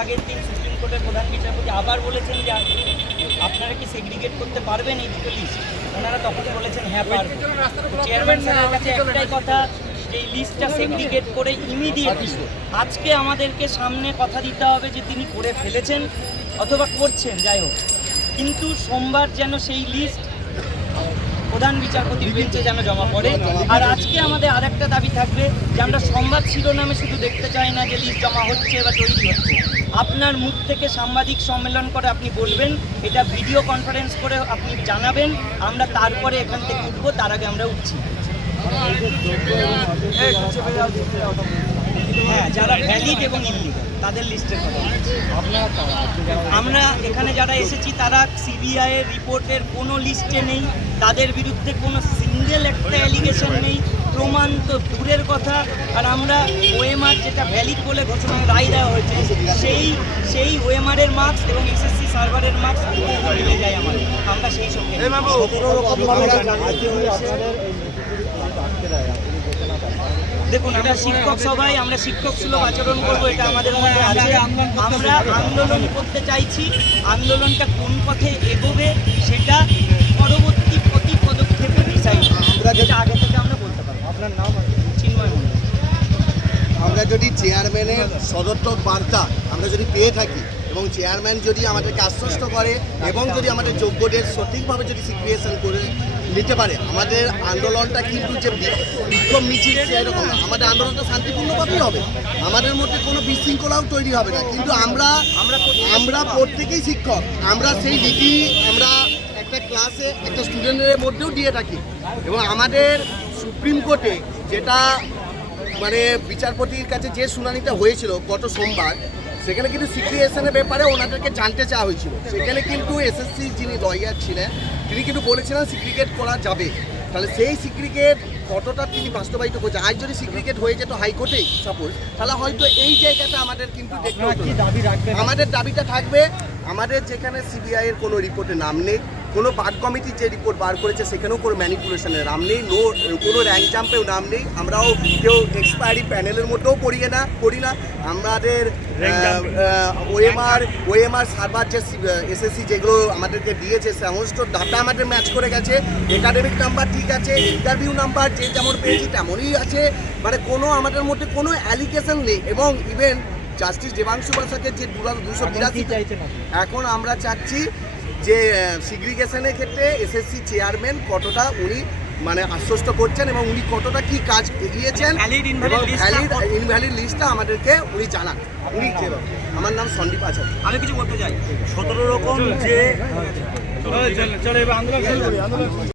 আগের দিন সুপ্রিম কোর্টের প্রধান বিচারপতি আবার বলেছেন যে আপনারা কি সেগ্রিগেট করতে পারবেন এই দুটো লিস্ট ওনারা তখন বলেছেন হ্যাঁ পারব। চেয়ারম্যান স্যারের কাছে একটাই কথা যে এই লিস্টটা সেগ্রিগেট করে ইমিডিয়েটলি আজকে আমাদেরকে সামনে কথা দিতে হবে যে তিনি করে ফেলেছেন অথবা করছেন যাই হোক। কিন্তু সোমবার যেন সেই লিস্ট প্রধান বিচারপতির বেঞ্চে যেন জমা পড়ে। আর আজকে আমাদের আরেকটা দাবি থাকবে যে আমরা সংবাদ শিরোনামে শুধু দেখতে চাই না যে লিস্ট জমা হচ্ছে বা তৈরি হচ্ছে। আপনার মুখ থেকে সাংবাদিক সম্মেলন করে আপনি বলবেন, এটা ভিডিও কনফারেন্স করে আপনি জানাবেন, আমরা তারপরে এখান থেকে উঠবো, তার আগে আমরা উঠছি। হ্যাঁ যারা ভ্যালিড এবং ইলিগাল তাদের লিস্টের কথা আমরা এখানে যারা এসেছি, তারা সিবিআই রিপোর্টের কোনো লিস্টে নেই, তাদের বিরুদ্ধে কোনো সিঙ্গেল একটা অ্যালিগেশন নেই। প্রমাণ তো দূরের কথা। আর আমরা ওএমআর যেটা ভ্যালিড বলে ঘোষণা রায় দেওয়া হয়েছে সেই সেই ওএমআরের মার্কস এবং এসএসসি সার্ভারের মার্কস মিলে যায় আমাদের। আমরা সেই সঙ্গে দেখুন আমরা শিক্ষক সবাই আমরা শিক্ষক সুলভ আচরণ করব এটা আমাদের মধ্যে আছে। আমরা আন্দোলন করতে চাইছি আন্দোলনটা কোন পথে এগোবে সেটা পরবর্তী প্রতি পদক্ষেপে ডিসাইড আমরা যেটা আগে থেকে আমরা বলতে পারব আপনার নাম চিন্ময় মন্ডল আমরা যদি চেয়ারম্যানের সদর্থক বার্তা আমরা যদি পেয়ে থাকি এবং চেয়ারম্যান যদি আমাদেরকে আশ্বস্ত করে এবং যদি আমাদের যোগ্যদের সঠিকভাবে যদি সিচুয়েশন করে নিতে পারে, আমাদের আন্দোলনটা কিন্তু যে বিক্ষোভ মিছিল সেরকম। আমাদের আন্দোলনটা শান্তিপূর্ণভাবেই হবে। আমাদের মধ্যে কোনো বিশৃঙ্খলাও তৈরি হবে না। কিন্তু আমরা আমরা আমরা প্রত্যেকেই শিক্ষক। আমরা সেই রীতি আমরা একটা ক্লাসে একটা স্টুডেন্টের মধ্যেও দিয়ে থাকি। এবং আমাদের সুপ্রিম কোর্টে যেটা মানে বিচারপতির কাছে যে শুনানিটা হয়েছিল গত সোমবার সেখানে কিন্তু সিক্রিয়েশনের ব্যাপারে ওনাদেরকে জানতে চাওয়া হয়েছিল। সেখানে কিন্তু এসএসসি যিনি লয়ার ছিলেন তিনি কিন্তু বলেছিলেন সিক্রিকেট করা যাবে। তাহলে সেই সিক্রিকেট কতটা তিনি বাস্তবায়িত করছে? আজ যদি সিক্রিকেট হয়ে যেত হাইকোর্টেই সাপোজ তাহলে হয়তো এই জায়গাটা আমাদের কিন্তু আমাদের দাবিটা থাকবে আমাদের যেখানে সিবিআইয়ের কোনো রিপোর্টে নাম নেই কোনো বাদ কমিটির যে রিপোর্ট বার করেছে সেখানেও কোনো ম্যানিপুলেশনের নাম নেই নো কোনো র্যাঙ্ক জাম্পেও নাম নেই। আমরাও কেউ এক্সপায়ারি প্যানেলের মধ্যেও পড়ি না করি না। আমাদের ওএমআর ওএমআর সার্ভার যে এসএসসি যেগুলো আমাদেরকে দিয়েছে সমস্ত ডাটা আমাদের ম্যাচ করে গেছে। একাডেমিক নাম্বার ঠিক আছে ইন্টারভিউ নাম্বার যে যেমন পেয়েছি তেমনই আছে। মানে কোনো আমাদের মধ্যে কোনো অ্যালিগেশন নেই। এবং ইভেন জাস্টিস দেবাংশু বাসাকে যে দুশো বিরাশি এখন আমরা চাচ্ছি যে সিগ্রিগেশনের ক্ষেত্রে এসএসসি চেয়ারম্যান কতটা উনি মানে আশ্বস্ত করছেন এবং উনি কতটা কি কাজ এগিয়েছেন ভ্যালিড ইনভ্যালিড লিস্টটা আমাদেরকে উনি জানান। উনি যে- আমার নাম সন্দীপ আছে আমি কিছু বলতে চাই। সতেরো রকম যে